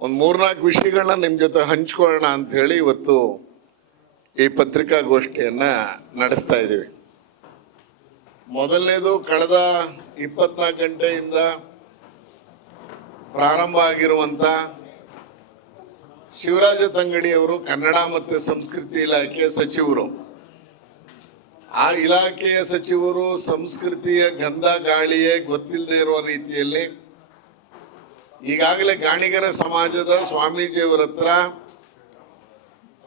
ಒಂದು ಮೂರ್ನಾಲ್ಕು ವಿಷಯಗಳನ್ನ ನಿಮ್ಮ ಜೊತೆ ಹಂಚ್ಕೊಳ್ಳೋಣ ಅಂಥೇಳಿ ಇವತ್ತು ಈ ಪತ್ರಿಕಾಗೋಷ್ಠಿಯನ್ನು ನಡೆಸ್ತಾ ಇದ್ದೀವಿ ಮೊದಲನೇದು ಕಳೆದ ಇಪ್ಪತ್ನಾಲ್ಕು ಗಂಟೆಯಿಂದ ಪ್ರಾರಂಭ ಆಗಿರುವಂಥ ಶಿವರಾಜ ತಂಗಡಿಯವರು ಕನ್ನಡ ಮತ್ತು ಸಂಸ್ಕೃತಿ ಇಲಾಖೆಯ ಸಚಿವರು. ಆ ಇಲಾಖೆಯ ಸಚಿವರು ಸಂಸ್ಕೃತಿಯ ಗಂಧ ಗಾಳಿಯೇ ಗೊತ್ತಿಲ್ಲದೆ ಇರುವ ರೀತಿಯಲ್ಲಿ ಈಗಾಗಲೇ ಗಾಣಿಗರ ಸಮಾಜದ ಸ್ವಾಮೀಜಿಯವರ ಹತ್ರ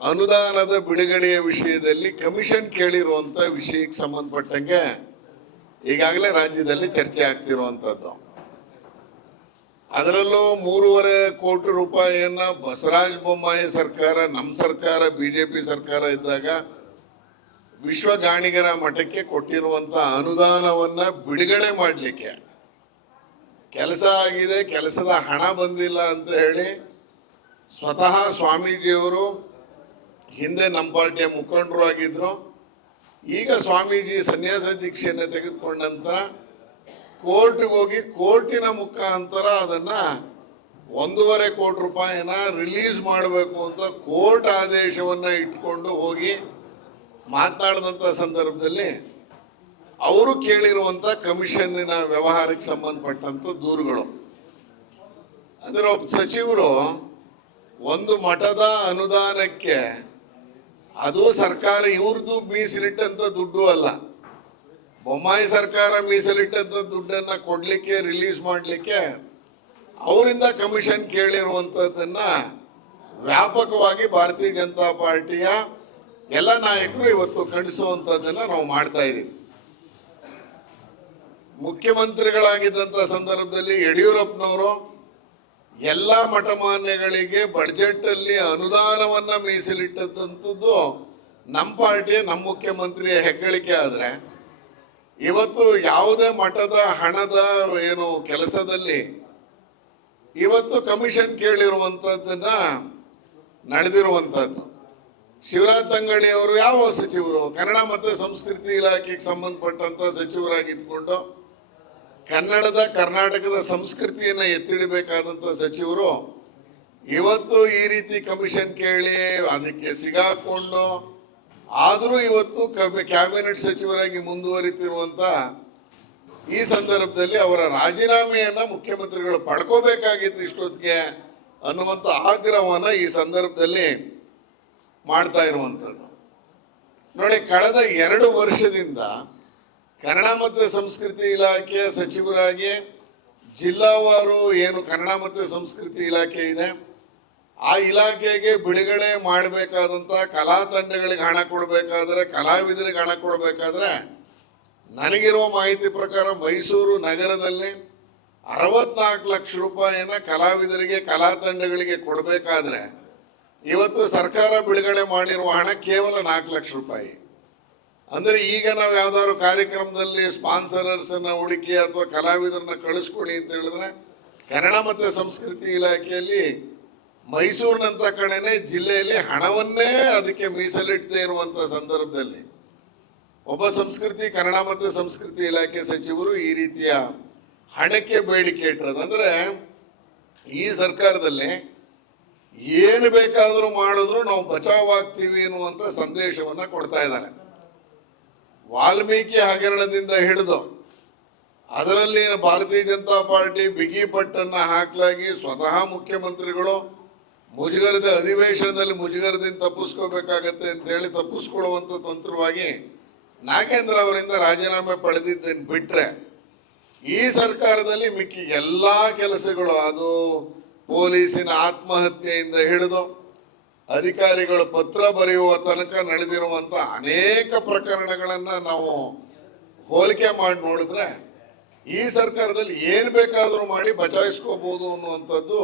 ಅನುದಾನದ ಬಿಡುಗಡೆಯ ವಿಷಯದಲ್ಲಿ ಕಮಿಷನ್ ಕೇಳಿರುವಂಥ ವಿಷಯಕ್ಕೆ ಸಂಬಂಧಪಟ್ಟಂಗೆ ಈಗಾಗಲೇ ರಾಜ್ಯದಲ್ಲಿ ಚರ್ಚೆ ಆಗ್ತಿರುವಂಥದ್ದು ಅದರಲ್ಲೂ ಮೂರುವರೆ ಕೋಟಿ ರೂಪಾಯಿಯನ್ನು ಬಸವರಾಜ ಬೊಮ್ಮಾಯಿ ಸರ್ಕಾರ ನಮ್ಮ ಸರ್ಕಾರ, ಬಿಜೆಪಿ ಸರ್ಕಾರ ಇದ್ದಾಗ ವಿಶ್ವ ಗಾಣಿಗರ ಮಠಕ್ಕೆ ಕೊಟ್ಟಿರುವಂಥ ಅನುದಾನವನ್ನ ಬಿಡುಗಡೆ ಮಾಡಲಿಕ್ಕೆ ಕೆಲಸ ಆಗಿದೆ, ಕೆಲಸದ ಹಣ ಬಂದಿಲ್ಲ ಅಂತ ಹೇಳಿ ಸ್ವತಃ ಸ್ವಾಮೀಜಿಯವರು ಹಿಂದೆ ನಮ್ಮ ಪಾರ್ಟಿಯ ಮುಖಂಡರು ಆಗಿದ್ರು. ಈಗ ಸ್ವಾಮೀಜಿ ಸನ್ಯಾಸ ದೀಕ್ಷೆಯನ್ನು ತೆಗೆದುಕೊಂಡ ನಂತರ ಕೋರ್ಟ್ಗೆ ಹೋಗಿ ಕೋರ್ಟಿನ ಮುಖಾಂತರ ಅದನ್ನ ಒಂದೂವರೆ ಕೋಟಿ ರೂಪಾಯಿನ ರಿಲೀಸ್ ಮಾಡಬೇಕು ಅಂತ ಕೋರ್ಟ್ ಆದೇಶವನ್ನ ಇಟ್ಕೊಂಡು ಹೋಗಿ ಮಾತನಾಡಿದಂಥ ಸಂದರ್ಭದಲ್ಲಿ ಅವರು ಕೇಳಿರುವಂಥ ಕಮಿಷನ್ನಿನ ವ್ಯವಹಾರಕ್ಕೆ ಸಂಬಂಧಪಟ್ಟಂಥ ದೂರುಗಳು. ಅದರ ಒಬ್ಬ ಸಚಿವರು ಒಂದು ಮಠದ ಅನುದಾನಕ್ಕೆ ಅದು ಸರ್ಕಾರ ಇವ್ರದ್ದು ಮೀಸಲಿಟ್ಟಂತ ದುಡ್ಡು ಅಲ್ಲ. ಬೊಮ್ಮಾಯಿ ಸರ್ಕಾರ ಮೀಸಲಿಟ್ಟಂತ ದುಡ್ಡನ್ನ ಕೊಡ್ಲಿಕ್ಕೆ ರಿಲೀಸ್ ಮಾಡಲಿಕ್ಕೆ ಅವರಿಂದ ಕಮಿಷನ್ ಕೇಳಿರುವಂಥದ್ದನ್ನು ವ್ಯಾಪಕವಾಗಿ ಭಾರತೀಯ ಜನತಾ ಪಾರ್ಟಿಯ ಎಲ್ಲ ನಾಯಕರು ಇವತ್ತು ಖಂಡಿಸುವಂತದನ್ನ ನಾವು ಮಾಡ್ತಾ ಇದ್ದೀವಿ ಮುಖ್ಯಮಂತ್ರಿಗಳಾಗಿದ್ದಂಥ ಸಂದರ್ಭದಲ್ಲಿ ಯಡಿಯೂರಪ್ಪನವರು ಎಲ್ಲ ಮಠಮಾನ್ಯಗಳಿಗೆ ಬಡ್ಜೆಟ್ ಅಲ್ಲಿ ಅನುದಾನವನ್ನ ಮೀಸಲಿಟ್ಟಂಥದ್ದು ನಮ್ಮ ಪಾರ್ಟಿಯ ನಮ್ಮ ಮುಖ್ಯಮಂತ್ರಿಯ ಹೆಗ್ಗಳಿಕೆ ಆದ್ರೆ ಇವತ್ತು ಯಾವುದೇ ಮಠದ, ಹಣದ ಏನು ಕೆಲಸದಲ್ಲಿ ಇವತ್ತು ಕಮಿಷನ್ ಕೇಳಿರುವಂಥದ್ದನ್ನ ನಡೆದಿರುವಂಥದ್ದು ಶಿವರಾಜ್ ತಂಗಡಿ ಅವರು ಯಾವ ಸಚಿವರು? ಕನ್ನಡ ಮತ್ತು ಸಂಸ್ಕೃತಿ ಇಲಾಖೆಗೆ ಸಂಬಂಧಪಟ್ಟಂತ ಸಚಿವರಾಗಿದ್ಕೊಂಡು ಕನ್ನಡದ ಕರ್ನಾಟಕದ ಸಂಸ್ಕೃತಿಯನ್ನು ಎತ್ತಿಡಬೇಕಾದಂಥ ಸಚಿವರು ಇವತ್ತು ಈ ರೀತಿ ಕಮಿಷನ್ ಕೇಳಿ ಅದಕ್ಕೆ ಸಿಗಾಕೊಂಡು ಆದರೂ ಇವತ್ತು ಕ್ಯಾಬಿನೆಟ್ ಸಚಿವರಾಗಿ ಮುಂದುವರಿತಿರುವಂಥ ಈ ಸಂದರ್ಭದಲ್ಲಿ ಅವರ ರಾಜೀನಾಮೆಯನ್ನು ಮುಖ್ಯಮಂತ್ರಿಗಳು ಪಡ್ಕೋಬೇಕಾಗಿತ್ತು ಇಷ್ಟೊತ್ತಿಗೆ ಅನ್ನುವಂಥ ಆಗ್ರಹವನ್ನು ಈ ಸಂದರ್ಭದಲ್ಲಿ ಮಾಡ್ತಾ ಇರುವಂಥದ್ದು ನೋಡಿ, ಕಳೆದ ಎರಡು ವರ್ಷದಿಂದ ಕನ್ನಡ ಮತ್ತು ಸಂಸ್ಕೃತಿ ಇಲಾಖೆ ಸಚಿವರಾಗಿ ಜಿಲ್ಲಾವಾರು ಏನು ಕನ್ನಡ ಮತ್ತು ಸಂಸ್ಕೃತಿ ಇಲಾಖೆ ಇದೆ. ಆ ಇಲಾಖೆಗೆ ಬಿಡುಗಡೆ ಮಾಡಬೇಕಾದಂಥ ಕಲಾ ತಂಡಗಳಿಗೆ ಹಣ ಕೊಡಬೇಕಾದ್ರೆ, ಕಲಾವಿದರಿಗೆ ಹಣ ಕೊಡಬೇಕಾದ್ರೆ ನನಗಿರುವ ಮಾಹಿತಿ ಪ್ರಕಾರ ಮೈಸೂರು ನಗರದಲ್ಲಿ ಅರವತ್ನಾಲ್ಕು ಲಕ್ಷ ರೂಪಾಯಿನ ಕಲಾವಿದರಿಗೆ, ಕಲಾ ತಂಡಗಳಿಗೆ ಕೊಡಬೇಕಾದ್ರೆ ಇವತ್ತು ಸರ್ಕಾರ ಬಿಡುಗಡೆ ಮಾಡಿರುವ ಹಣ ಕೇವಲ ನಾಲ್ಕು ಲಕ್ಷ ರೂಪಾಯಿ. ಅಂದ್ರೆ ಈಗ ನಾವು ಯಾವ್ದಾದ್ರು ಕಾರ್ಯಕ್ರಮದಲ್ಲಿ ಸ್ಪಾನ್ಸರರ್ಸ್ ಅನ್ನ ಹುಡುಕಿ ಅಥವಾ ಕಲಾವಿದರನ್ನ ಕಳಿಸ್ಕೊಡಿ ಅಂತ ಹೇಳಿದ್ರೆ ಕನ್ನಡ ಮತ್ತು ಸಂಸ್ಕೃತಿ ಇಲಾಖೆಯಲ್ಲಿ ಮೈಸೂರಿನಂಥ ಕಡೆನೆ ಜಿಲ್ಲೆಯಲ್ಲಿ ಹಣವನ್ನೇ ಅದಕ್ಕೆ ಮೀಸಲಿಟ್ಟದೆ ಇರುವಂಥ ಸಂದರ್ಭದಲ್ಲಿ ಒಬ್ಬ ಸಂಸ್ಕೃತಿ, ಕನ್ನಡ ಮತ್ತು ಸಂಸ್ಕೃತಿ ಇಲಾಖೆ ಸಚಿವರು ಈ ರೀತಿಯ ಹಣಕ್ಕೆ ಬೇಡಿಕೆ ಇಟ್ಟಿರೋದು ಅಂದ್ರೆ ಈ ಸರ್ಕಾರದಲ್ಲಿ ಏನು ಬೇಕಾದರೂ ಮಾಡಿದ್ರು ನಾವು ಬಚಾವಾಗ್ತೀವಿ ಅನ್ನುವಂಥ ಸಂದೇಶವನ್ನ ಕೊಡ್ತಾ ಇದ್ದಾರೆ. ವಾಲ್ಮೀಕಿ ಹಗರಣದಿಂದ ಹಿಡಿದು ಅದರಲ್ಲಿ ಭಾರತೀಯ ಜನತಾ ಪಾರ್ಟಿ ಬಿಗಿ ಪಟ್ಟನ್ನ ಹಾಕಲಾಗಿ ಸ್ವತಃ ಮುಖ್ಯಮಂತ್ರಿಗಳು ಮುಜುಗರದ ಅಧಿವೇಶನದಲ್ಲಿ ಮುಜುಗರದಿಂದ ತಪ್ಪಿಸ್ಕೋಬೇಕಾಗತ್ತೆ ಅಂತ ಹೇಳಿ ತಪ್ಪಿಸ್ಕೊಳ್ಳುವಂಥ ತಂತ್ರವಾಗಿ ನಾಗೇಂದ್ರ ಅವರಿಂದ ರಾಜೀನಾಮೆ ಪಡೆದಿದ್ದನ್ನು ಬಿಟ್ಟರೆ ಈ ಸರ್ಕಾರದಲ್ಲಿ ಮಿಕ್ಕಿ ಎಲ್ಲ ಕೆಲಸಗಳು ಅದು ಪೊಲೀಸಿನ ಆತ್ಮಹತ್ಯೆಯಿಂದ ಹಿಡಿದು ಅಧಿಕಾರಿಗಳು ಪತ್ರ ಬರೆಯುವ ತನಕ ನಡೆದಿರುವಂತ ಅನೇಕ ಪ್ರಕರಣಗಳನ್ನ ನಾವು ಹೋಲಿಕೆ ಮಾಡಿ ನೋಡಿದ್ರೆ ಈ ಸರ್ಕಾರದಲ್ಲಿ ಏನು ಬೇಕಾದರೂ ಮಾಡಿ ಬಚಾಯಿಸ್ಕೋಬಹುದು ಅನ್ನುವಂಥದ್ದು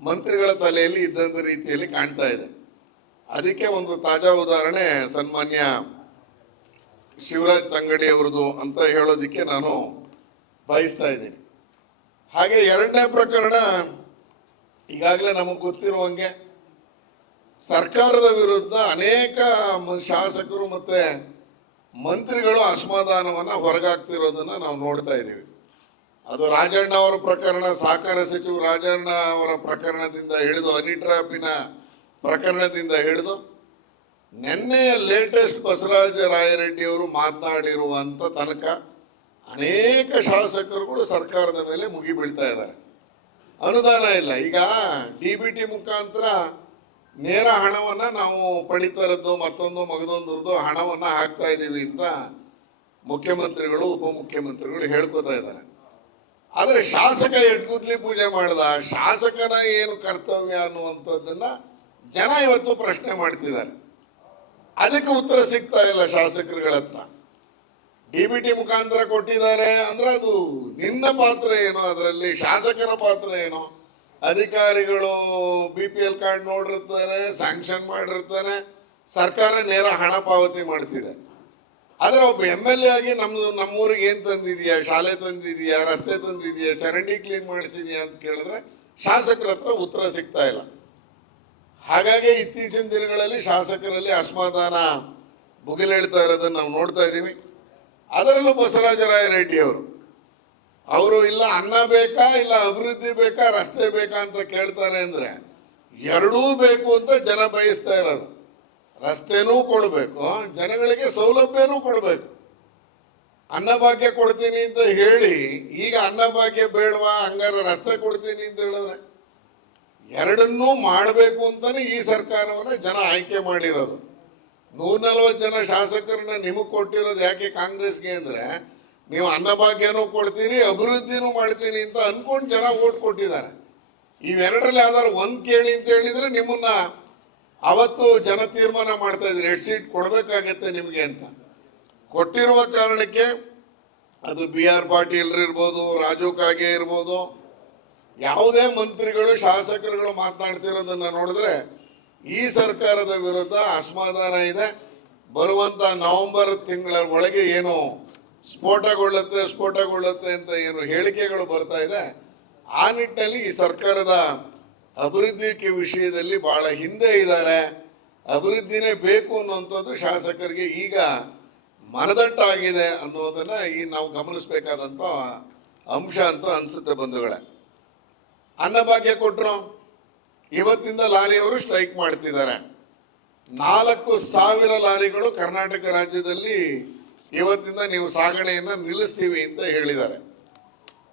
ಮಂತ್ರಿಗಳ ತಲೆಯಲ್ಲಿ ಇದ್ದಂಥ ರೀತಿಯಲ್ಲಿ ಕಾಣ್ತಾ ಇದೆ. ಅದಕ್ಕೆ ಒಂದು ತಾಜಾ ಉದಾಹರಣೆ ಸನ್ಮಾನ್ಯ ಶಿವರಾಜ್ ತಂಗಡಿ ಅವರದು ಅಂತ ಹೇಳೋದಿಕ್ಕೆ ನಾನು ಬಯಸ್ತಾ ಇದ್ದೀನಿ. ಹಾಗೆ ಎರಡನೇ ಪ್ರಕರಣ ಈಗಾಗಲೇ ನಮಗೆ ಗೊತ್ತಿರುವಂಗೆ ಸರ್ಕಾರದ ವಿರುದ್ಧ ಅನೇಕ ಶಾಸಕರು ಮತ್ತೆ ಮಂತ್ರಿಗಳು ಅಸಮಾಧಾನವನ್ನು ಹೊರಗಾಗ್ತಿರೋದನ್ನು ನಾವು ನೋಡ್ತಾ ಇದ್ದೀವಿ. ಅದು ರಾಜಣ್ಣ ಅವರ ಪ್ರಕರಣ, ಸಹಕಾರ ಸಚಿವ ರಾಜಣ್ಣ ಅವರ ಪ್ರಕರಣದಿಂದ ಹಿಡಿದು ಅನಿಟ್ರಾಪಿನ ಪ್ರಕರಣದಿಂದ ಹಿಡಿದು ನಿನ್ನೆಯ ಲೇಟೆಸ್ಟ್ ಬಸವರಾಜ ರಾಯರೆಡ್ಡಿ ಅವರು ಮಾತನಾಡಿರುವಂಥ ತನಕ ಅನೇಕ ಶಾಸಕರುಗಳು ಸರ್ಕಾರದ ಮೇಲೆ ಮುಗಿಬೀಳ್ತಾ ಇದ್ದಾರೆ. ಅನುದಾನ ಇಲ್ಲ. ಈಗ ಡಿ ಬಿ ಟಿ ಮುಖಾಂತರ ನೇರ ಹಣವನ್ನು ನಾವು ಪಡಿತರದ್ದು ಮತ್ತೊಂದು ಮಗದೊಂದು ಹಣವನ್ನು ಹಾಕ್ತಾ ಇದ್ದೀವಿ ಅಂತ ಮುಖ್ಯಮಂತ್ರಿಗಳು, ಉಪಮುಖ್ಯಮಂತ್ರಿಗಳು ಹೇಳ್ಕೊತಾ ಇದ್ದಾರೆ. ಆದರೆ ಶಾಸಕ ಎಡ್ಗುದ್ಲಿ ಪೂಜೆ ಮಾಡಿದ, ಶಾಸಕನ ಏನು ಕರ್ತವ್ಯ ಅನ್ನುವಂಥದ್ದನ್ನ ಜನ ಇವತ್ತು ಪ್ರಶ್ನೆ ಮಾಡ್ತಿದ್ದಾರೆ. ಅದಕ್ಕೆ ಉತ್ತರ ಸಿಗ್ತಾ ಇಲ್ಲ ಶಾಸಕರುಗಳ ಹತ್ರ. ಡಿ ಬಿ ಟಿ ಮುಖಾಂತರ ಕೊಟ್ಟಿದ್ದಾರೆ ಅಂದ್ರೆ ಅದು ನಿನ್ನ ಪಾತ್ರ ಏನು? ಅದರಲ್ಲಿ ಶಾಸಕರ ಪಾತ್ರ ಏನು? ಅಧಿಕಾರಿಗಳು ಬಿ ಪಿ ಎಲ್ ಕಾರ್ಡ್ ನೋಡಿರ್ತಾರೆ ಸ್ಯಾಂಕ್ಷನ್ ಮಾಡಿರ್ತಾರೆ, ಸರ್ಕಾರ ನೇರ ಹಣ ಪಾವತಿ ಮಾಡ್ತಿದೆ. ಆದರೆ ಒಬ್ಬ ಎಂ ಎಲ್ ಎ ಆಗಿ ನಮ್ದು, ನಮ್ಮೂರಿಗೆ ಏನು ತಂದಿದೆಯಾ? ಶಾಲೆ ತಂದಿದೆಯಾ? ರಸ್ತೆ ತಂದಿದೆಯಾ? ಚರಂಡಿ ಕ್ಲೀನ್ ಮಾಡ್ತೀನಿ ಅಂತ ಕೇಳಿದ್ರೆ ಶಾಸಕರ ಹತ್ರ ಉತ್ತರ ಸಿಗ್ತಾ ಇಲ್ಲ. ಹಾಗಾಗಿ ಇತ್ತೀಚಿನ ದಿನಗಳಲ್ಲಿ ಶಾಸಕರಲ್ಲಿ ಅಸಮಾಧಾನ ಭುಗಿಲೇಳ್ತಾ ಇರೋದನ್ನು ನಾವು ನೋಡ್ತಾ ಇದ್ದೀವಿ. ಅದರಲ್ಲೂ ಬಸವರಾಜ ರೆಡ್ಡಿ ಅವರು ಅವರು ಇಲ್ಲ ಅನ್ನ ಬೇಕಾ, ಇಲ್ಲ ಅಭಿವೃದ್ಧಿ ಬೇಕಾ, ರಸ್ತೆ ಬೇಕಾ ಅಂತ ಕೇಳ್ತಾರೆ ಅಂದ್ರೆ ಎರಡೂ ಬೇಕು ಅಂತ ಜನ ಬಯಸ್ತಾ ಇರೋದು. ರಸ್ತೆನೂ ಕೊಡಬೇಕು, ಜನಗಳಿಗೆ ಸೌಲಭ್ಯನೂ ಕೊಡಬೇಕು. ಅನ್ನಭಾಗ್ಯ ಕೊಡ್ತೀನಿ ಅಂತ ಹೇಳಿ, ಈಗ ಅನ್ನಭಾಗ್ಯ ಬೇಡವಾ, ಹಂಗಾರೆ ರಸ್ತೆ ಕೊಡ್ತೀನಿ ಅಂತ ಹೇಳಿದ್ರೆ ಎರಡನ್ನೂ ಮಾಡಬೇಕು ಅಂತಾನೆ ಈ ಸರ್ಕಾರವನ್ನ ಜನ ಆಯ್ಕೆ ಮಾಡಿರೋದು. ನೂರ ನಲ್ವತ್ತು ಜನ ಶಾಸಕರನ್ನ ನಿಮಗೆ ಕೊಟ್ಟಿರೋದು ಯಾಕೆ ಕಾಂಗ್ರೆಸ್ಗೆ ಅಂದ್ರೆ ನೀವು ಅನ್ನಭಾಗ್ಯನೂ ಕೊಡ್ತೀರಿ ಅಭಿವೃದ್ಧಿನೂ ಮಾಡ್ತೀನಿ ಅಂತ ಅನ್ಕೊಂಡು ಜನ ಓಟ್ ಕೊಟ್ಟಿದ್ದಾರೆ. ಇವೆರಡರಲ್ಲಿ ಯಾವ್ದಾದ್ರು ಒಂದು ಕೇಳಿ ಅಂತ ಹೇಳಿದ್ರೆ ನಿಮ್ಮನ್ನ ಅವತ್ತು ಜನ ತೀರ್ಮಾನ ಮಾಡ್ತಾ ಇದ್ರು ಎರಡು ಸೀಟ್ ಕೊಡಬೇಕಾಗತ್ತೆ ನಿಮಗೆ ಅಂತ. ಕೊಟ್ಟಿರುವ ಕಾರಣಕ್ಕೆ ಅದು ಬಿ ಆರ್ ಪಾಟೀಲ್ ಇರ್ಬೋದು, ರಾಜು ಕಾಗೆ ಇರ್ಬೋದು, ಯಾವುದೇ ಮಂತ್ರಿಗಳು, ಶಾಸಕರುಗಳು ಮಾತನಾಡ್ತಿರೋದನ್ನ ನೋಡಿದ್ರೆ ಈ ಸರ್ಕಾರದ ವಿರುದ್ಧ ಅಸಮಾಧಾನ ಇದೆ. ಬರುವಂತ ನವೆಂಬರ್ ತಿಂಗಳ ಒಳಗೆ ಏನು ಸ್ಫೋಟಗೊಳ್ಳುತ್ತೆ ಸ್ಫೋಟಗೊಳ್ಳುತ್ತೆ ಅಂತ ಏನು ಹೇಳಿಕೆಗಳು ಬರ್ತಾ ಇದೆ. ಆ ನಿಟ್ಟಿನಲ್ಲಿ ಈ ಸರ್ಕಾರದ ಅಭಿವೃದ್ಧಿಗೆ ವಿಷಯದಲ್ಲಿ ಬಹಳ ಹಿಂದೆ ಇದ್ದಾರೆ. ಅಭಿವೃದ್ಧಿನೇ ಬೇಕು ಅನ್ನುವಂಥದ್ದು ಶಾಸಕರಿಗೆ ಈಗ ಮನದಟ್ಟಾಗಿದೆ ಅನ್ನೋದನ್ನ ಈ ನಾವು ಗಮನಿಸಬೇಕಾದಂಥ ಅಂಶ ಅಂತ ಅನ್ಸುತ್ತೆ ಬಂಧುಗಳೇ. ಅನ್ನಭಾಗ್ಯ ಕೊಟ್ಟರು ಇವತ್ತಿಂದ ಲಾರಿಯವರು ಸ್ಟ್ರೈಕ್ ಮಾಡ್ತಿದ್ದಾರೆ. ನಾಲ್ಕು ಸಾವಿರ ಲಾರಿಗಳು ಕರ್ನಾಟಕ ರಾಜ್ಯದಲ್ಲಿ ಇವತ್ತಿಂದ ನೀವು ಸಾಗಣೆಯನ್ನು ನಿಲ್ಲಿಸ್ತೀವಿ ಅಂತ ಹೇಳಿದ್ದಾರೆ.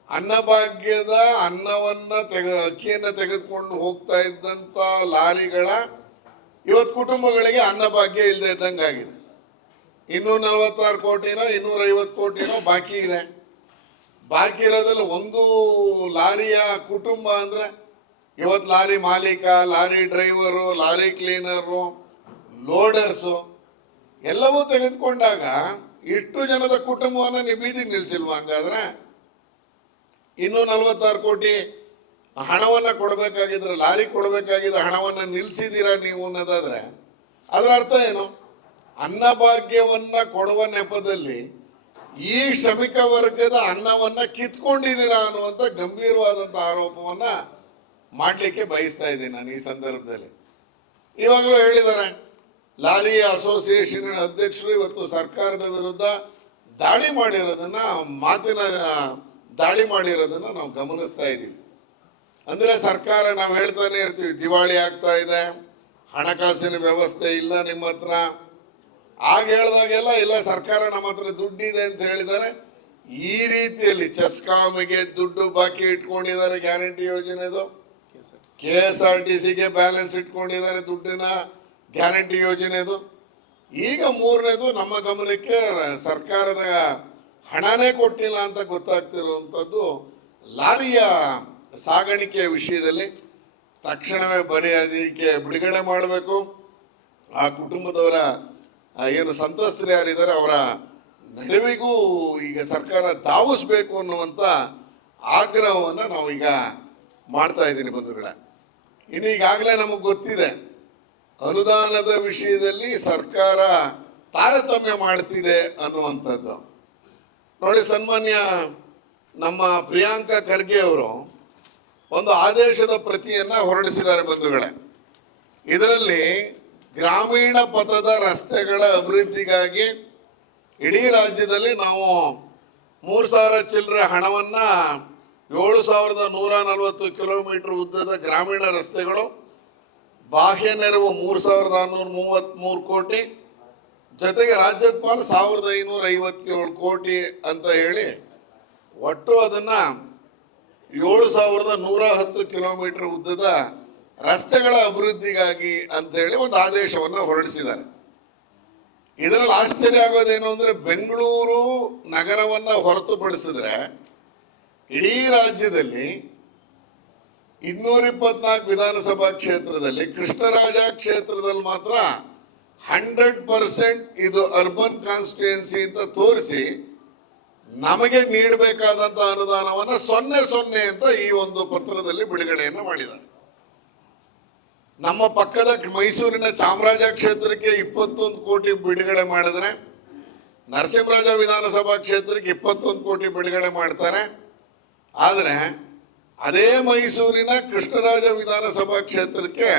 ಅನ್ನಭಾಗ್ಯದ ಅನ್ನವನ್ನ ತೆಗ, ಅಕ್ಕಿಯನ್ನು ತೆಗೆದುಕೊಂಡು ಹೋಗ್ತಾ ಇದ್ದಂಥ ಲಾರಿಗಳ ಇವತ್ತು ಕುಟುಂಬಗಳಿಗೆ ಅನ್ನಭಾಗ್ಯ ಇಲ್ಲದೆ ಇದ್ದಂಗೆ ಆಗಿದೆ. ಇನ್ನೂರ ನಲವತ್ತಾರು ಕೋಟಿನೋ ಇನ್ನೂರ ಐವತ್ತು ಕೋಟಿನೋ ಬಾಕಿ ಇದೆ. ಬಾಕಿ ಇರೋದ್ರಲ್ಲಿ ಒಂದು ಲಾರಿಯ ಕುಟುಂಬ ಅಂದ್ರೆ ಇವತ್ತು ಲಾರಿ ಮಾಲೀಕ, lorry driver, lorry cleaner, loaders ಎಲ್ಲವೂ ತೆಗೆದುಕೊಂಡಾಗ ಇಷ್ಟು ಜನದ ಕುಟುಂಬವನ್ನು ನೀವು ಬೀದಿಗೆ ನಿಲ್ಸಿಲ್ವಾ ಹಂಗಾದ್ರೆ? ಇನ್ನೂ ನಲವತ್ತಾರು ಕೋಟಿ ಹಣವನ್ನು ಕೊಡಬೇಕಾಗಿದ್ರೆ, ಲಾರಿ ಕೊಡಬೇಕಾಗಿದ್ದ ಹಣವನ್ನು ನಿಲ್ಲಿಸಿದ್ದೀರಾ ನೀವು ಅನ್ನೋದಾದ್ರೆ, ಅದರ ಅರ್ಥ ಏನು? ಅನ್ನಭಾಗ್ಯವನ್ನ ಕೊಡುವ ನೆಪದಲ್ಲಿ ಈ ಶ್ರಮಿಕ ವರ್ಗದ ಅನ್ನವನ್ನ ಕಿತ್ಕೊಂಡಿದ್ದೀರಾ ಅನ್ನುವಂಥ ಗಂಭೀರವಾದಂಥ ಆರೋಪವನ್ನ ಮಾಡಲಿಕ್ಕೆ ಬಯಸ್ತಾ ಇದ್ದೀನಿ ನಾನು ಈ ಸಂದರ್ಭದಲ್ಲಿ. ಇವಾಗಲೂ ಹೇಳಿದ್ದಾರೆ ಲಾರಿ ಅಸೋಸಿಯೇಷನ್ ಅಧ್ಯಕ್ಷರು ಇವತ್ತು ಸರ್ಕಾರದ ವಿರುದ್ಧ ದಾಳಿ ಮಾಡಿರೋದನ್ನ ಮಾತಿನ ದಾಳಿ ಮಾಡಿರೋದನ್ನ ನಾವು ಗಮನಿಸ್ತಾ ಇದ್ದೀವಿ. ಅಂದ್ರೆ ಸರ್ಕಾರ ನಾವು ಹೇಳ್ತಾನೆ ಇರ್ತೀವಿ ದಿವಾಳಿ ಆಗ್ತಾ ಇದೆ ಹಣಕಾಸಿನ ವ್ಯವಸ್ಥೆ ಇಲ್ಲ ನಿಮ್ಮ ಹತ್ರ. ಆಗ ಹೇಳಿದಾಗೆಲ್ಲ ಇಲ್ಲ ಸರ್ಕಾರ ನಮ್ಮ ಹತ್ರ ದುಡ್ಡಿದೆ ಅಂತ ಹೇಳಿದ್ದಾರೆ. ಈ ರೀತಿಯಲ್ಲಿ ಚೆಸ್ಕಾಮಿಗೆ ದುಡ್ಡು ಬಾಕಿ ಇಟ್ಕೊಂಡಿದ್ದಾರೆ ಗ್ಯಾರಂಟಿ ಯೋಜನೆದು. ಕೆ ಎಸ್ ಆರ್ ಟಿ ಸಿಗೆ ಬ್ಯಾಲೆನ್ಸ್ ಇಟ್ಕೊಂಡಿದ್ದಾರೆ ದುಡ್ಡಿನ ಗ್ಯಾರಂಟಿ ಯೋಜನೆದು ಈಗ ಮೂರನೇದು ನಮ್ಮ ಗಮನಕ್ಕೆ ಸರ್ಕಾರದ ಹಣನೇ ಕೊಟ್ಟಿಲ್ಲ ಅಂತ ಗೊತ್ತಾಗ್ತಿರುವಂಥದ್ದು ಲಾರಿಯ ಸಾಗಾಣಿಕೆಯ ವಿಷಯದಲ್ಲಿ. ತಕ್ಷಣವೇ ಬಲಿ ಅದಕ್ಕೆ ಬಿಡುಗಡೆ ಮಾಡಬೇಕು. ಆ ಕುಟುಂಬದವರ ಏನು ಸಂತ್ರಸ್ತರು ಯಾರಿದ್ದಾರೆ ಅವರ ನೆರವಿಗೂ ಈಗ ಸರ್ಕಾರ ಧಾವಿಸ್ಬೇಕು ಅನ್ನುವಂಥ ಆಗ್ರಹವನ್ನು ನಾವು ಈಗ ಮಾಡ್ತಾ ಇದ್ದೀನಿ ಬಂಧುಗಳೇ. ಇನ್ನು ಈಗಾಗಲೇ ನಮಗೆ ಗೊತ್ತಿದೆ. ಅನುದಾನದ ವಿಷಯದಲ್ಲಿ ಸರ್ಕಾರ ತಾರತಮ್ಯ ಮಾಡ್ತಿದೆ ಅನ್ನುವಂಥದ್ದು. ನೋಡಿ ಸನ್ಮಾನ್ಯ ನಮ್ಮ ಪ್ರಿಯಾಂಕಾ ಖರ್ಗೆ ಅವರು ಒಂದು ಆದೇಶದ ಪ್ರತಿಯನ್ನು ಹೊರಡಿಸಿದ್ದಾರೆ ಬಂಧುಗಳೇ. ಇದರಲ್ಲಿ ಗ್ರಾಮೀಣ ಪಥದ ರಸ್ತೆಗಳ ಅಭಿವೃದ್ಧಿಗಾಗಿ ಇಡೀ ರಾಜ್ಯದಲ್ಲಿ ನಾವು ಮೂರು ಸಾವಿರ ಚಿಲ್ಲರೆ ಹಣವನ್ನು ಏಳು ಸಾವಿರದ ನೂರ ನಲವತ್ತು ಕಿಲೋಮೀಟರ್ ಉದ್ದದ ಗ್ರಾಮೀಣ ರಸ್ತೆಗಳು ಬಾಹ್ಯ ನೆರವು ಮೂರು ಸಾವಿರದ ಆರುನೂರ ಮೂವತ್ತ್ಮೂರು ಕೋಟಿ, ಜೊತೆಗೆ ರಾಜ್ಯದ ಪಾಲು ಸಾವಿರದ ಐನೂರ ಐವತ್ತೇಳು ಕೋಟಿ ಅಂತ ಹೇಳಿ ಒಟ್ಟು ಅದನ್ನ ಏಳು ಸಾವಿರದ ನೂರ ಹತ್ತು ಕಿಲೋಮೀಟರ್ ಉದ್ದದ ರಸ್ತೆಗಳ ಅಭಿವೃದ್ಧಿಗಾಗಿ ಅಂತ ಹೇಳಿ ಒಂದು ಆದೇಶವನ್ನು ಹೊರಡಿಸಿದ್ದಾರೆ. ಇದರಲ್ಲಿ ಆಶ್ಚರ್ಯ ಆಗೋದೇನು ಅಂದ್ರೆ ಬೆಂಗಳೂರು ನಗರವನ್ನ ಹೊರತುಪಡಿಸಿದ್ರೆ ಇಡೀ ರಾಜ್ಯದಲ್ಲಿ ಇನ್ನೂರ ಇಪ್ಪತ್ನಾಲ್ಕು ವಿಧಾನಸಭಾ ಕ್ಷೇತ್ರದಲ್ಲಿ ಕೃಷ್ಣರಾಜ ಕ್ಷೇತ್ರದಲ್ಲಿ ಮಾತ್ರ ಹಂಡ್ರೆಡ್ ಪರ್ಸೆಂಟ್ ಇದು ಅರ್ಬನ್ ಕಾನ್ಸ್ಟಿಟ್ಯೂನ್ಸಿ ಅಂತ ತೋರಿಸಿ ನಮಗೆ ನೀಡಬೇಕಾದಂತ ಅನುದಾನವನ್ನು ಸೊನ್ನೆ ಸೊನ್ನೆ ಅಂತ ಈ ಒಂದು ಪತ್ರದಲ್ಲಿ ಬಿಡುಗಡೆಯನ್ನು ಮಾಡಿದ್ದಾರೆ. ನಮ್ಮ ಪಕ್ಕದ ಮೈಸೂರಿನ ಚಾಮರಾಜ ಕ್ಷೇತ್ರಕ್ಕೆ ಇಪ್ಪತ್ತೊಂದು ಕೋಟಿ ಬಿಡುಗಡೆ ಮಾಡಿದರೆ, ನರಸಿಂಹರಾಜ ವಿಧಾನಸಭಾ ಕ್ಷೇತ್ರಕ್ಕೆ ಇಪ್ಪತ್ತೊಂದು ಕೋಟಿ ಬಿಡುಗಡೆ ಮಾಡ್ತಾರೆ. ಆದರೆ ಅದೇ ಮೈಸೂರಿನ ಕೃಷ್ಣರಾಜ ವಿಧಾನಸಭಾ ಕ್ಷೇತ್ರಕ್ಕೆ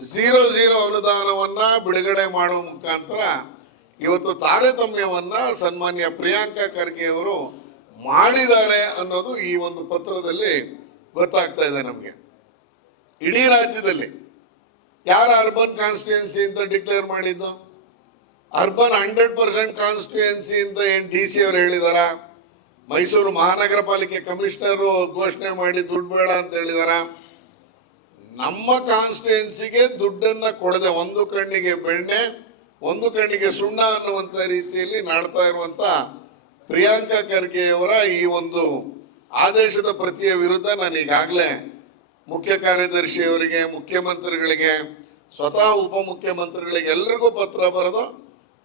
ಝೀರೋ ಝೀರೋ ಅನುದಾನವನ್ನ ಬಿಡುಗಡೆ ಮಾಡುವ ಮುಖಾಂತರ ಇವತ್ತು ತಾರತಮ್ಯವನ್ನ ಸನ್ಮಾನ್ಯ ಪ್ರಿಯಾಂಕಾ ಖರ್ಗೆ ಅವರು ಮಾಡಿದ್ದಾರೆ ಅನ್ನೋದು ಈ ಒಂದು ಪತ್ರದಲ್ಲಿ ಗೊತ್ತಾಗ್ತಾ ಇದೆ ನಮಗೆ. ಇಡೀ ರಾಜ್ಯದಲ್ಲಿ ಯಾರು ಅರ್ಬನ್ ಕಾನ್ಸ್ಟಿಟ್ಯೂನ್ಸಿ ಅಂತ ಡಿಕ್ಲೇರ್ ಮಾಡಿದ್ದು? ಅರ್ಬನ್ ಹಂಡ್ರೆಡ್ ಪರ್ಸೆಂಟ್ ಕಾನ್ಸ್ಟಿಟ್ಯೂನ್ಸಿ ಅಂತ ಏನು ಡಿ ಸಿ ಅವರು ಹೇಳಿದಾರ? ಮೈಸೂರು ಮಹಾನಗರ ಪಾಲಿಕೆ ಕಮಿಷನರು ಘೋಷಣೆ ಮಾಡಿ ದುಡ್ಡು ಬೇಡ ಅಂತ ಹೇಳಿದಾರ. ನಮ್ಮ ಕಾನ್ಸ್ಟಿಟ್ಯೂನ್ಸಿಗೆ ದುಡ್ಡನ್ನ ಕೊಡದೆ ಒಂದು ಕಣ್ಣಿಗೆ ಬೆಣ್ಣೆ, ಒಂದು ಕಣ್ಣಿಗೆ ಸುಣ್ಣ ಅನ್ನುವಂಥ ರೀತಿಯಲ್ಲಿ ನಾಡ್ತಾ ಇರುವಂತ ಪ್ರಿಯಾಂಕಾ ಖರ್ಗೆ ಅವರ ಈ ಒಂದು ಆದೇಶದ ಪ್ರತಿಯ ವಿರುದ್ಧ ನಾನು ಈಗಾಗಲೇ ಮುಖ್ಯ ಕಾರ್ಯದರ್ಶಿಯವರಿಗೆ, ಮುಖ್ಯಮಂತ್ರಿಗಳಿಗೆ, ಸ್ವತಃ ಉಪಮುಖ್ಯಮಂತ್ರಿಗಳಿಗೆ ಎಲ್ರಿಗೂ ಪತ್ರ ಬರೆದು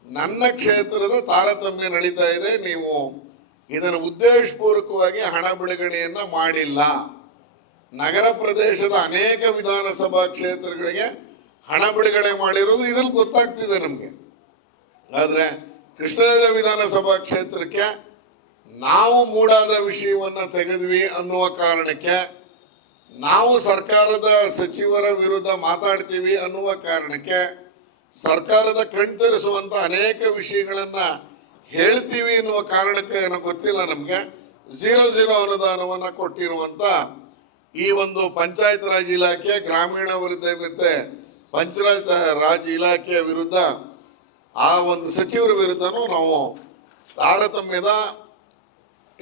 ನನ್ನ ಕ್ಷೇತ್ರದ ತಾರತಮ್ಯ ನಡೀತಾ ಇದೆ. ನೀವು ಇದನ್ನು ಉದ್ದೇಶಪೂರ್ವಕವಾಗಿ ಹಣ ಬಿಡುಗಡೆಯನ್ನು ಮಾಡಿಲ್ಲ. ನಗರ ಪ್ರದೇಶದ ಅನೇಕ ವಿಧಾನಸಭಾ ಕ್ಷೇತ್ರಗಳಿಗೆ ಹಣ ಬಿಡುಗಡೆ ಮಾಡಿರೋದು ಇದ್ರಲ್ಲಿ ಗೊತ್ತಾಗ್ತಿದೆ ನಮಗೆ. ಆದರೆ ಕೃಷ್ಣರಾಜ ವಿಧಾನಸಭಾ ಕ್ಷೇತ್ರಕ್ಕೆ ನಾವು ಮೂಡಾದ ವಿಷಯವನ್ನ ತೆಗೆದ್ವಿ ಅನ್ನುವ ಕಾರಣಕ್ಕೆ ನಾವು ಸರ್ಕಾರದ ಸಚಿವರ ವಿರುದ್ಧ ಮಾತಾಡ್ತೀವಿ ಅನ್ನುವ ಕಾರಣಕ್ಕೆ ಸರ್ಕಾರದ ಕಣ್ತರಿಸುವಂಥ ಅನೇಕ ವಿಷಯಗಳನ್ನ ಹೇಳ್ತೀವಿ ಎನ್ನುವ ಕಾರಣಕ್ಕೆ ಏನೋ ಗೊತ್ತಿಲ್ಲ ನಮಗೆ. ಝೀರೋ ಝೀರೋ ಅನುದಾನವನ್ನ ಕೊಟ್ಟಿರುವಂತ ಈ ಒಂದು ಪಂಚಾಯತ್ ರಾಜ್ ಇಲಾಖೆ ಗ್ರಾಮೀಣಾಭಿವೃದ್ಧಿ ಮತ್ತೆ ಪಂಚಾಯತ್ ರಾಜ್ ಇಲಾಖೆಯ ವಿರುದ್ಧ ಆ ಒಂದು ಸಚಿವರ ವಿರುದ್ಧನೂ ನಾವು ತಾರತಮ್ಯದ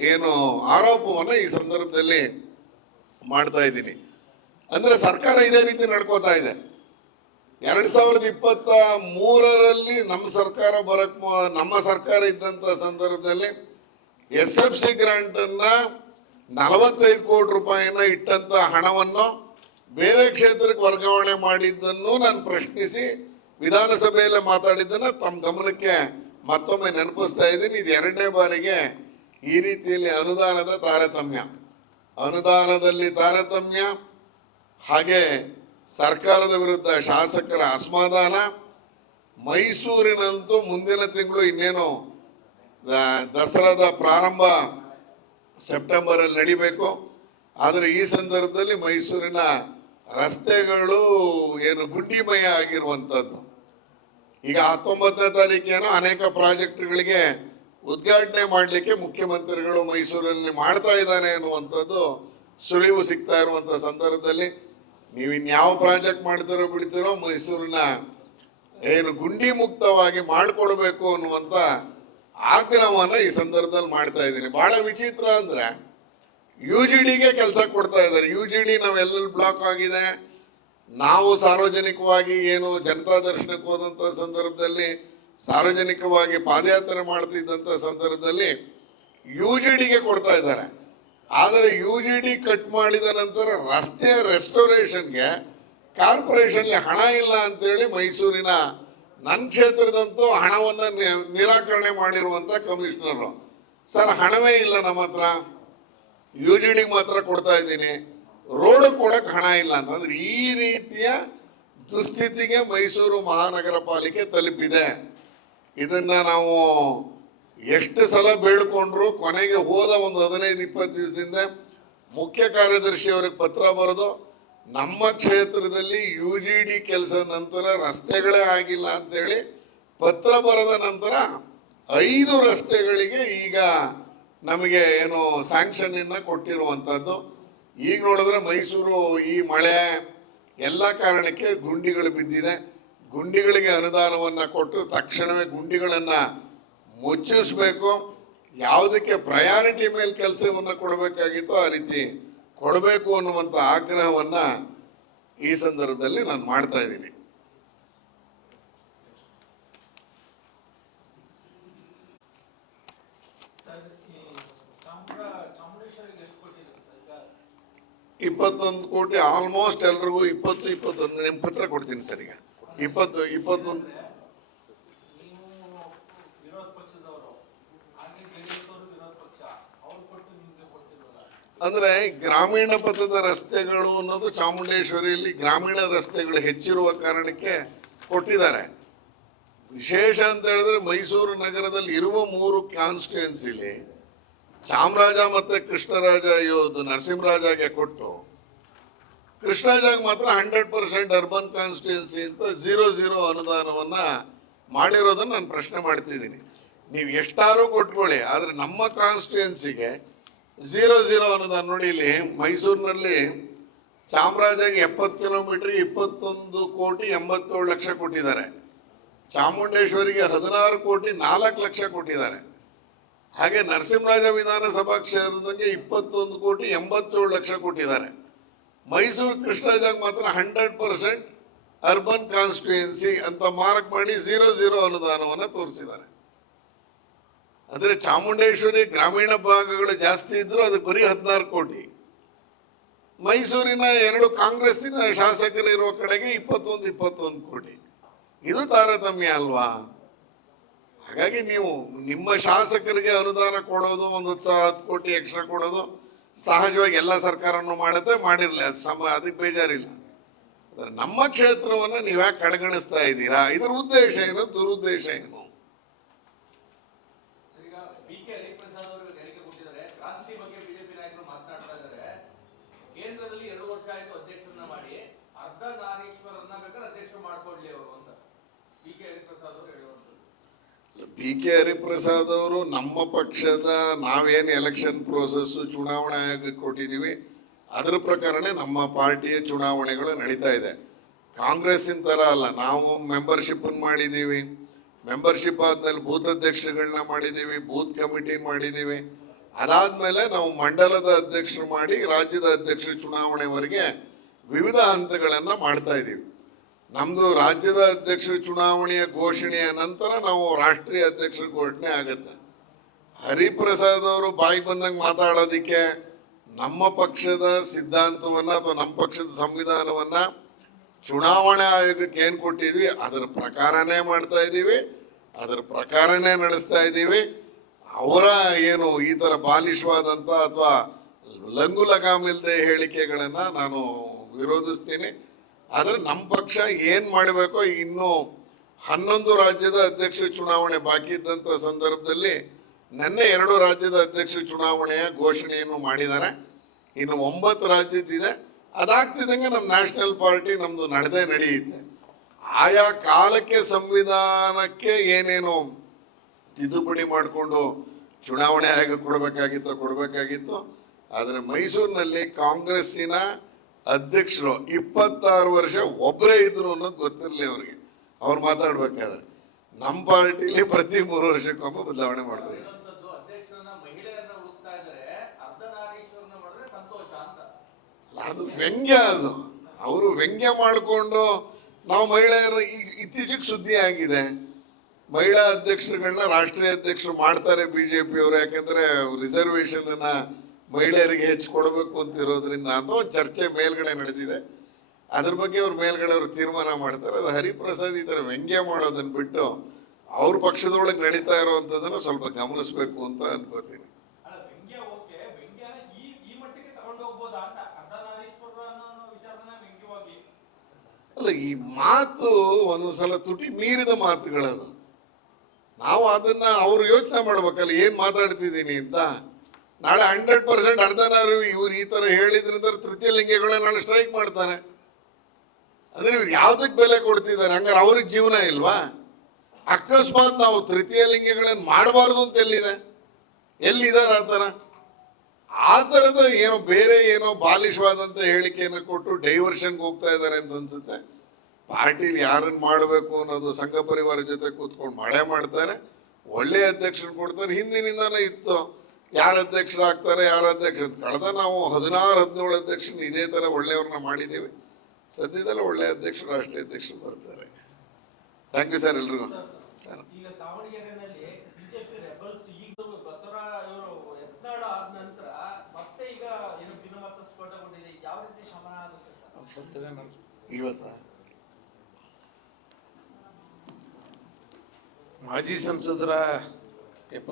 ಏನು ಆರೋಪವನ್ನು ಈ ಸಂದರ್ಭದಲ್ಲಿ ಮಾಡ್ತಾ ಇದ್ದೀನಿ. ಅಂದ್ರೆ ಸರ್ಕಾರ ಇದೇ ರೀತಿ ನಡ್ಕೋತಾ ಇದೆ. ಎರಡ್ ಸಾವಿರದ ಇಪ್ಪತ್ತ ಮೂರರಲ್ಲಿ ನಮ್ಮ ಸರ್ಕಾರ ಬರಕ್ ನಮ್ಮ ಸರ್ಕಾರ ಇದ್ದಂತ ಸಂದರ್ಭದಲ್ಲಿ ಎಸ್ ಎಫ್ ಸಿ ಗ್ರಾಂಟ್ ಅನ್ನ ನಲವತ್ತೈದು ಕೋಟಿ ರೂಪಾಯಿನ ಇಟ್ಟಂತ ಹಣವನ್ನು ಬೇರೆ ಕ್ಷೇತ್ರಕ್ಕೆ ವರ್ಗಾವಣೆ ಮಾಡಿದ್ದನ್ನು ನಾನು ಪ್ರಶ್ನಿಸಿ ವಿಧಾನಸಭೆಯಲ್ಲಿ ಮಾತಾಡಿದ್ದನ್ನ ತಮ್ಮ ಗಮನಕ್ಕೆ ಮತ್ತೊಮ್ಮೆ ನೆನಪಿಸ್ತಾ ಇದ್ದೀನಿ. ಇದು ಎರಡನೇ ಬಾರಿಗೆ ಈ ರೀತಿಯಲ್ಲಿ ಅನುದಾನದ ತಾರತಮ್ಯ. ಅನುದಾನದಲ್ಲಿ ತಾರತಮ್ಯ ಹಾಗೆ ಸರ್ಕಾರದ ವಿರುದ್ಧ ಶಾಸಕರ ಅಸಮಾಧಾನ. ಮೈಸೂರಿನಂತೂ ಮುಂದಿನ ತಿಂಗಳು ಇನ್ನೇನು ದಸರಾದ ಪ್ರಾರಂಭ ಸೆಪ್ಟೆಂಬರಲ್ಲಿ ನಡಿಬೇಕು. ಆದರೆ ಈ ಸಂದರ್ಭದಲ್ಲಿ ಮೈಸೂರಿನ ರಸ್ತೆಗಳು ಏನು ಗುಂಡಿಮಯ ಆಗಿರುವಂಥದ್ದು ಈಗ ಹತ್ತೊಂಬತ್ತನೇ ತಾರೀಕೇನೋ ಅನೇಕ ಪ್ರಾಜೆಕ್ಟ್ಗಳಿಗೆ ಉದ್ಘಾಟನೆ ಮಾಡಲಿಕ್ಕೆ ಮುಖ್ಯಮಂತ್ರಿಗಳು ಮೈಸೂರಲ್ಲಿ ಮಾಡ್ತಾ ಇದ್ದಾನೆ ಅನ್ನುವಂಥದ್ದು ಸುಳಿವು ಸಿಗ್ತಾ ಇರುವಂಥ ಸಂದರ್ಭದಲ್ಲಿ ನೀವು ಇನ್ಯಾವ ಪ್ರಾಜೆಕ್ಟ್ ಮಾಡ್ತಿರೋ ಬಿಡ್ತೀರೋ ಮೈಸೂರಿನ ಏನು ಗುಂಡಿ ಮುಕ್ತವಾಗಿ ಮಾಡಿಕೊಡ್ಬೇಕು ಅನ್ನುವಂಥ ಆಗ್ರಹವನ್ನ ಈ ಸಂದರ್ಭದಲ್ಲಿ ಮಾಡ್ತಾ ಇದ್ದೀನಿ. ಬಹಳ ವಿಚಿತ್ರ ಅಂದ್ರೆ ಯು ಜಿ ಡಿಗೆ ಕೆಲಸ ಕೊಡ್ತಾ ಇದ್ದಾರೆ. ಯು ಜಿ ಡಿ ನಾವೆಲ್ಲೆಲ್ಲಿ ಬ್ಲಾಕ್ ಆಗಿದೆ. ನಾವು ಸಾರ್ವಜನಿಕವಾಗಿ ಏನು ಜನತಾ ದರ್ಶನಕ್ಕೆ ಹೋದಂಥ ಸಂದರ್ಭದಲ್ಲಿ, ಸಾರ್ವಜನಿಕವಾಗಿ ಪಾದಯಾತ್ರೆ ಮಾಡ್ತಿದ್ದಂಥ ಸಂದರ್ಭದಲ್ಲಿ ಯು ಜಿ ಡಿಗೆ ಕೊಡ್ತಾ ಇದ್ದಾರೆ. ಆದರೆ ಯು ಜಿ ಡಿ ಕಟ್ ಮಾಡಿದ ನಂತರ ರಸ್ತೆ ರೆಸ್ಟೋರೇಷನ್ಗೆ ಕಾರ್ಪೊರೇಷನ್ಗೆ ಹಣ ಇಲ್ಲ ಅಂತೇಳಿ ಮೈಸೂರಿನ ನನ್ನ ಕ್ಷೇತ್ರದಂತೂ ಹಣವನ್ನು ನಿರಾಕರಣೆ ಮಾಡಿರುವಂಥ ಕಮಿಷನರು ಸರ್, ಹಣವೇ ಇಲ್ಲ ನಮ್ಮ ಹತ್ರ. ಯು ಜಿ ಡಿಗೆ ಮಾತ್ರ ಕೊಡ್ತಾ ಇದ್ದೀನಿ. ರೋಡ್ ಕೊಡಕ್ಕೆ ಹಣ ಇಲ್ಲ ಅಂತಂದ್ರೆ ಈ ರೀತಿಯ ದುಸ್ಥಿತಿಗೆ ಮೈಸೂರು ಮಹಾನಗರ ಪಾಲಿಕೆ ತಲುಪಿದೆ. ಇದನ್ನ ನಾವು ಎಷ್ಟು ಸಲ ಬೇಡ್ಕೊಂಡ್ರು ಕೊನೆಗೆ ಹೋದ ಒಂದು ಹದಿನೈದು, ಇಪ್ಪತ್ತು ದಿವಸದಿಂದ ಮುಖ್ಯ ಕಾರ್ಯದರ್ಶಿ ಅವ್ರಿಗೆ ಪತ್ರ ಬರೆದು, ನಮ್ಮ ಕ್ಷೇತ್ರದಲ್ಲಿ ಯು ಜಿ ಡಿ ಕೆಲಸ ನಂತರ ರಸ್ತೆಗಳೇ ಆಗಿಲ್ಲ ಅಂತೇಳಿ ಪತ್ರ ಬರೆದ ನಂತರ ಐದು ರಸ್ತೆಗಳಿಗೆ ಈಗ ನಮಗೆ ಏನು ಸ್ಯಾಂಕ್ಷನ್ ಇನ್ನ ಕೊಟ್ಟಿರುವಂಥದ್ದು ಈಗ ನೋಡಿದ್ರೆ ಮೈಸೂರು ಈ ಮಳೆ ಎಲ್ಲ ಕಾರಣಕ್ಕೆ ಗುಂಡಿಗಳು ಬಿದ್ದಿದೆ. ಗುಂಡಿಗಳಿಗೆ ಅನುದಾನವನ್ನು ಕೊಟ್ಟು ತಕ್ಷಣವೇ ಗುಂಡಿಗಳನ್ನು ಮುಚ್ಚಿಸ್ಬೇಕು ಯಾವುದಕ್ಕೆ ಪ್ರಯಾರಿಟಿ ಮೇಲೆ ಕೆಲಸವನ್ನು ಕೊಡಬೇಕಾಗಿತ್ತೋ ಆ ರೀತಿ ಕೊಡಬೇಕು ಅನ್ನುವಂಥ ಆಗ್ರಹವನ್ನು ಈ ಸಂದರ್ಭದಲ್ಲಿ ನಾನು ಮಾಡ್ತಾ ಇದ್ದೀನಿ? ಇಪ್ಪತ್ತೊಂದು ಕೋಟಿ ಆಲ್ಮೋಸ್ಟ್ ಎಲ್ರಿಗೂ ಇಪ್ಪತ್ತು, ಇಪ್ಪತ್ತೊಂದು ನಿಮ್ಮ ಪತ್ರ ಕೊಡ್ತೀನಿ ಸರ್ ಈಗ ಇಪ್ಪತ್ತು, ಇಪ್ಪತ್ತೊಂದು ನೀವು ವಿರೋಧ ಪಕ್ಷದವರು ಹಾಗೆ ಜೆಡಿಎಸ್ ಅವರು ವಿರೋಧ ಪಕ್ಷ ಅವ್ರು ಕೊಟ್ಟು ನಿಮ್ಗೆ ಕೊಟ್ಟಿರೋದ ಅಂದ್ರೆ ಗ್ರಾಮೀಣ ಪಥದ ರಸ್ತೆಗಳು ಅನ್ನೋದು ಚಾಮುಂಡೇಶ್ವರಿಯಲ್ಲಿ ಗ್ರಾಮೀಣ ರಸ್ತೆಗಳು ಹೆಚ್ಚಿರುವ ಕಾರಣಕ್ಕೆ ಕೊಟ್ಟಿದ್ದಾರೆ. ವಿಶೇಷ ಅಂತ ಹೇಳಿದ್ರೆ ಮೈಸೂರು ನಗರದಲ್ಲಿ ಇರುವ ಮೂರು ಕಾನ್ಸ್ಟಿಟ್ಯೂನ್ಸಿಲಿ ಚಾಮರಾಜ ಮತ್ತೆ ಕೃಷ್ಣರಾಜ ಯೋಧ್ ನರಸಿಂಹರಾಜಗೆ ಕೊಟ್ಟು, ಕೃಷ್ಣರಾಜಗೆ ಮಾತ್ರ ಹಂಡ್ರೆಡ್ ಪರ್ಸೆಂಟ್ ಅರ್ಬನ್ ಕಾನ್ಸ್ಟಿಟ್ಯೂನ್ಸಿ ಅಂತ ಝೀರೋ ಜೀರೋ ಅನುದಾನವನ್ನ ಮಾಡಿರೋದನ್ನ ನಾನು ಪ್ರಶ್ನೆ ಮಾಡ್ತಿದ್ದೀನಿ. ನೀವು ಎಷ್ಟಾರು ಕೊಟ್ಕೊಳ್ಳಿ, ಆದರೆ ನಮ್ಮ ಕಾನ್ಸ್ಟಿಟ್ಯೂನ್ಸಿಗೆ ಝೀರೋ ಝೀರೋ ಅನುದಾನ ನೋಡಿ ಇಲ್ಲಿ ಮೈಸೂರಿನಲ್ಲಿ ಚಾಮರಾಜಗೆ ಎಪ್ಪತ್ತು ಕಿಲೋಮೀಟ್ರ್ ಇಪ್ಪತ್ತೊಂದು ಕೋಟಿ ಎಂಬತ್ತೇಳು ಲಕ್ಷ ಕೊಟ್ಟಿದ್ದಾರೆ. ಚಾಮುಂಡೇಶ್ವರಿಗೆ ಹದಿನಾರು ಕೋಟಿ ನಾಲ್ಕು ಲಕ್ಷ ಕೊಟ್ಟಿದ್ದಾರೆ. ಹಾಗೆ ನರಸಿಂಹರಾಜ ವಿಧಾನಸಭಾ ಕ್ಷೇತ್ರದಂಗೆ ಇಪ್ಪತ್ತೊಂದು ಕೋಟಿ ಎಂಬತ್ತೇಳು ಲಕ್ಷ ಕೊಟ್ಟಿದ್ದಾರೆ. ಮೈಸೂರು ಕೃಷ್ಣರಾಜಗೆ ಮಾತ್ರ ಹಂಡ್ರೆಡ್ ಪರ್ಸೆಂಟ್ ಅರ್ಬನ್ ಕಾನ್ಸ್ಟಿಟ್ಯೂಯೆನ್ಸಿ ಅಂತ ಮಾರ್ಕ್ ಮಾಡಿ ಝೀರೋ ಝೀರೋ ಅನುದಾನವನ್ನು ತೋರಿಸಿದ್ದಾರೆ. ಅಂದರೆ ಚಾಮುಂಡೇಶ್ವರಿ ಗ್ರಾಮೀಣ ಭಾಗಗಳು ಜಾಸ್ತಿ ಇದ್ರು ಅದು ಬರೀ ಹದಿನಾರು ಕೋಟಿ. ಮೈಸೂರಿನ ಎರಡು ಕಾಂಗ್ರೆಸ್ಸಿನ ಶಾಸಕರಿರುವ ಕಡೆಗೆ ಇಪ್ಪತ್ತೊಂದು ಇಪ್ಪತ್ತೊಂದು ಕೋಟಿ. ಇದು ತಾರತಮ್ಯ ಅಲ್ವಾ? ಹಾಗಾಗಿ ನೀವು ನಿಮ್ಮ ಶಾಸಕರಿಗೆ ಅನುದಾನ ಕೊಡೋದು, ಒಂದು ಹತ್ತು ಹತ್ತು ಕೋಟಿ ಎಕ್ಸ್ಟ್ರಾ ಕೊಡೋದು ಸಹಜವಾಗಿ ಎಲ್ಲ ಸರ್ಕಾರನೂ ಮಾಡುತ್ತೆ, ಮಾಡಿರಲಿ. ಅದು ಸಮ ಅದಕ್ಕೆ ಬೇಜಾರಿಲ್ಲ. ನಮ್ಮ ಕ್ಷೇತ್ರವನ್ನು ನೀವು ಯಾಕೆ ಕಡೆಗಣಿಸ್ತಾ ಇದ್ದೀರಾ? ಇದರ ಉದ್ದೇಶ ಏನು? ದುರುದ್ದೇಶ ಏನು ಸರ್, ಈಗ ಬಿ ಕೆ ಹರಿಪ್ರಸಾದ್ ಅವರು ಹೇಳಿಕೆ ಕೊಟ್ಟಿದ್ದಾರೆ ಕ್ರಾಂತಿ ಬಗ್ಗೆ ಬಿಜೆಪಿ ನಾಯಕರು ಮಾತನಾಡ್ತಾ ಇದ್ದಾರೆ ಕೇಂದ್ರದಲ್ಲಿ ಎರಡು ವರ್ಷ ಆಯ್ತು ಅಧ್ಯಕ್ಷರನ್ನ ಮಾಡಿ ಅರ್ಧ ನಾರೀಶ್ವರನ್ನ ಬೇಕಾದ್ರೆ ಅಧ್ಯಕ್ಷರು ಮಾಡ್ಕೊಡ್ಲಿ ಅವರು ಅಂತ ಬಿ ಕೆ ಹರಿಪ್ರಸಾದ್ ಅವರು ಬಿ ಕೆ ಹರಿಪ್ರಸಾದ್ ಅವರು ನಮ್ಮ ಪಕ್ಷದ ನಾವೇನು ಎಲೆಕ್ಷನ್ ಪ್ರೋಸೆಸ್ ಚುನಾವಣೆ ಆಗಿ ಕೊಟ್ಟಿದ್ದೀವಿ ಅದರ ಪ್ರಕಾರನೇ ನಮ್ಮ ಪಾರ್ಟಿಯ ಚುನಾವಣೆಗಳು ನಡೀತಾ ಇದೆ. ಕಾಂಗ್ರೆಸ್ಸಿನ ಥರ ಅಲ್ಲ, ನಾವು ಮೆಂಬರ್ಶಿಪ್ ಮಾಡಿದ್ದೀವಿ ಮೆಂಬರ್ಶಿಪ್ ಆದ್ಮೇಲೆ ಬೂತ್ ಅಧ್ಯಕ್ಷರುಗಳನ್ನ ಮಾಡಿದ್ದೀವಿ ಬೂತ್ ಕಮಿಟಿ ಮಾಡಿದ್ದೀವಿ ಅದಾದ್ಮೇಲೆ ನಾವು ಮಂಡಲದ ಅಧ್ಯಕ್ಷರು ಮಾಡಿ ರಾಜ್ಯದ ಅಧ್ಯಕ್ಷರ ಚುನಾವಣೆವರೆಗೆ ವಿವಿಧ ಹಂತಗಳನ್ನು ಮಾಡ್ತಾ ಇದ್ದೀವಿ ನಮ್ಮದು ರಾಜ್ಯದ ಅಧ್ಯಕ್ಷರ ಚುನಾವಣೆಯ ಘೋಷಣೆಯ ನಂತರ ನಾವು ರಾಷ್ಟ್ರೀಯ ಅಧ್ಯಕ್ಷರ ಘೋಷಣೆ ಆಗುತ್ತೆ. ಹರಿಪ್ರಸಾದ್ ಅವರು ಬಾಯಿ ಬಂದಂಗೆ ಮಾತಾಡೋದಕ್ಕೆ ನಮ್ಮ ಪಕ್ಷದ ಸಿದ್ಧಾಂತವನ್ನ ಅಥವಾ ನಮ್ಮ ಪಕ್ಷದ ಸಂವಿಧಾನವನ್ನ ಚುನಾವಣಾ ಆಯೋಗಕ್ಕೆ ಏನು ಕೊಟ್ಟಿದ್ವಿ? ಅದರ ಪ್ರಕಾರನೇ ಮಾಡ್ತಾ ಇದ್ದೀವಿ, ಅದರ ಪ್ರಕಾರನೇ ನಡೆಸ್ತಾ ಇದ್ದೀವಿ. ಅವರ ಏನು ಈ ಥರ ಬಾಲಿಶವಾದಂಥ ಅಥವಾ ಲಂಗು ಲಗಾಮಿಲ್ದೆ ಹೇಳಿಕೆಗಳನ್ನು ನಾನು ವಿರೋಧಿಸ್ತೀನಿ. ಆದರೆ ನಮ್ಮ ಪಕ್ಷ ಏನು ಮಾಡಬೇಕೋ ಇನ್ನೂ ಹನ್ನೊಂದು ರಾಜ್ಯದ ಅಧ್ಯಕ್ಷ ಚುನಾವಣೆ ಬಾಕಿ ಇದ್ದಂಥ ಸಂದರ್ಭದಲ್ಲಿ ನಿನ್ನೆ ಎರಡು ರಾಜ್ಯದ ಅಧ್ಯಕ್ಷ ಚುನಾವಣೆಯ ಘೋಷಣೆಯನ್ನು ಮಾಡಿದ್ದಾರೆ. ಇನ್ನು ಒಂಬತ್ತು ರಾಜ್ಯದ್ದಿದೆ. ಅದಾಗ್ತಿದ್ದಂಗೆ ನಮ್ಮ ನ್ಯಾಷನಲ್ ಪಾರ್ಟಿ ನಮ್ಮದು ನಡೆದೇ ನಡೆಯುತ್ತೆ. ಆಯಾ ಕಾಲಕ್ಕೆ ಸಂವಿಧಾನಕ್ಕೆ ಏನೇನು ತಿದ್ದುಪಡಿ ಮಾಡಿಕೊಂಡು ಚುನಾವಣೆ ಆಯೋಗ ಕೊಡಬೇಕಾಗಿತ್ತು ಕೊಡಬೇಕಾಗಿತ್ತು, ಆದರೆ ಮೈಸೂರಿನಲ್ಲಿ ಕಾಂಗ್ರೆಸ್ಸಿನ ಅಧ್ಯಕ್ಷರು ಇಪ್ಪತ್ತಾರು ವರ್ಷ ಒಬ್ಬರೇ ಇದ್ರು ಅನ್ನೋದು ಗೊತ್ತಿರಲಿ ಅವ್ರಿಗೆ. ಅವ್ರು ಮಾತಾಡ್ಬೇಕಾದ್ರೆ. ನಮ್ಮ ಪಾರ್ಟಿಲಿ ಪ್ರತಿ ಮೂರು ವರ್ಷಕ್ಕೊಮ್ಮೆ ಬದಲಾವಣೆ ಮಾಡ್ತೀವಿ. ಅದು ವ್ಯಂಗ್ಯ ಅದು. ಅವರು ವ್ಯಂಗ್ಯ ಮಾಡಿಕೊಂಡು ನಾವು ಮಹಿಳೆಯರು ಈಗ ಇತ್ತೀಚೆಗೆ ಸುದ್ದಿ ಆಗಿದೆ. ಮಹಿಳಾ ಅಧ್ಯಕ್ಷರುಗಳನ್ನ ರಾಷ್ಟ್ರೀಯ ಅಧ್ಯಕ್ಷರು ಮಾಡ್ತಾರೆ ಬಿಜೆಪಿ ಅವರು ಯಾಕಂದ್ರೆ ರಿಸರ್ವೇಶನ್ ಅನ್ನ ಮಹಿಳೆಯರಿಗೆ ಹೆಚ್ಚು ಕೊಡಬೇಕು ಅಂತ ಇರೋದ್ರಿಂದ ಅಂತ ಒಂದು ಚರ್ಚೆ ಮೇಲ್ಗಡೆ ನಡೆದಿದೆ. ಅದ್ರ ಬಗ್ಗೆ ಅವ್ರ ಮೇಲ್ಗಡೆ ಅವರು ತೀರ್ಮಾನ ಮಾಡ್ತಾರೆ. ಅದು ಹರಿಪ್ರಸಾದ್ ಈ ಥರ ವ್ಯಂಗ್ಯ ಮಾಡೋದನ್ನು ಬಿಟ್ಟು ಅವ್ರ ಪಕ್ಷದೊಳಗೆ ನಡೀತಾ ಇರೋವಂಥದ್ದನ್ನು ಸ್ವಲ್ಪ ಗಮನಿಸಬೇಕು ಅಂತ ಅನ್ಕೋತೀನಿ. ಅಲ್ಲ ಈ ಮಾತು ಒಂದೊಂದ್ಸಲ ತುಟಿ ಮೀರಿದ ಮಾತುಗಳದು. ನಾವು ಅದನ್ನ ಅವ್ರು ಯೋಚನೆ ಮಾಡ್ಬೇಕಲ್ಲ ಏನ್ ಮಾತಾಡ್ತಿದ್ದೀನಿ ಅಂತ. ನಾಳೆ ಹಂಡ್ರೆಡ್ ಪರ್ಸೆಂಟ್ ಅರ್ಧನಾರು ಇವ್ರು ಈ ತರ ಹೇಳಿದ್ರಿಂದ ತೃತೀಯ ಲಿಂಗಗಳೇ ನಾಳೆ ಸ್ಟ್ರೈಕ್ ಮಾಡ್ತಾರೆ. ಅಂದರೆ ಇವ್ರು ಯಾವುದಕ್ಕೆ ಬೆಲೆ ಕೊಡ್ತಿದ್ದಾರೆ? ಹಂಗಾರೆ ಅವ್ರಿಗೆ ಜೀವನ ಇಲ್ವಾ? ಅಕಸ್ಮಾತ್ ನಾವು ತೃತೀಯ ಲಿಂಗಗಳನ್ನ ಮಾಡಬಾರ್ದು ಅಂತ ಎಲ್ಲಿದೆ? ಎಲ್ಲಿದ್ದಾರೆ ಆ ಥರ? ಆ ಥರದ ಏನೋ ಬೇರೆ ಏನೋ ಬಾಲಿಶವಾದಂಥ ಹೇಳಿಕೆಯನ್ನು ಕೊಟ್ಟು ಡೈವರ್ಷನ್ಗೆ ಹೋಗ್ತಾ ಇದ್ದಾರೆ ಅಂತ ಅನ್ಸುತ್ತೆ. ಪಾರ್ಟಿಲಿ ಯಾರನ್ನು ಮಾಡಬೇಕು ಅನ್ನೋದು ಸಂಘ ಪರಿವಾರ ಜೊತೆ ಕೂತ್ಕೊಂಡು ಮಾಡೇ ಮಾಡ್ತಾರೆ. ಒಳ್ಳೆ ಅಧ್ಯಕ್ಷರು ಕೊಡ್ತಾರೆ. ಹಿಂದಿನಿಂದಾನೇ ಇತ್ತು. ಯಾರು ಅಧ್ಯಕ್ಷರಾಗ್ತಾರೆ ಯಾರು ಅಧ್ಯಕ್ಷ ಕಳೆದ ನಾವು ಹದಿನಾರು ಹದಿನೇಳು ಅಧ್ಯಕ್ಷರು ಇದೇ ಥರ ಒಳ್ಳೆಯವ್ರನ್ನ ಮಾಡಿದ್ದೀವಿ. ಸದ್ಯದಲ್ಲೇ ಒಳ್ಳೆಯ ಅಧ್ಯಕ್ಷರು ರಾಷ್ಟ್ರೀಯ ಅಧ್ಯಕ್ಷರು ಬರ್ತಾರೆ. ಥ್ಯಾಂಕ್ ಯು ಸರ್ ಎಲ್ರಿಗೂ. ಸರ್. ಈಗ ದಾವಣಗೆರೆನಲ್ಲಿ ಬಿಜೆಪಿ ರೆಬಲ್ಸ್ ಈಗ ಬಸವರ ಇವರು ಯತ್ನಾಳ ಆದ ನಂತರ ಮತ್ತೆ ಈಗ ಏನು ಭಿನ್ನಮತ ಸ್ಫೋಟಗೊಂಡಿದೆ ಯಾವ ರೀತಿ ಶಮನ ಆಗುತ್ತೆ ಸರ್? ಇವತ್ತ. ಮಾಜಿ ಸಂಸದರ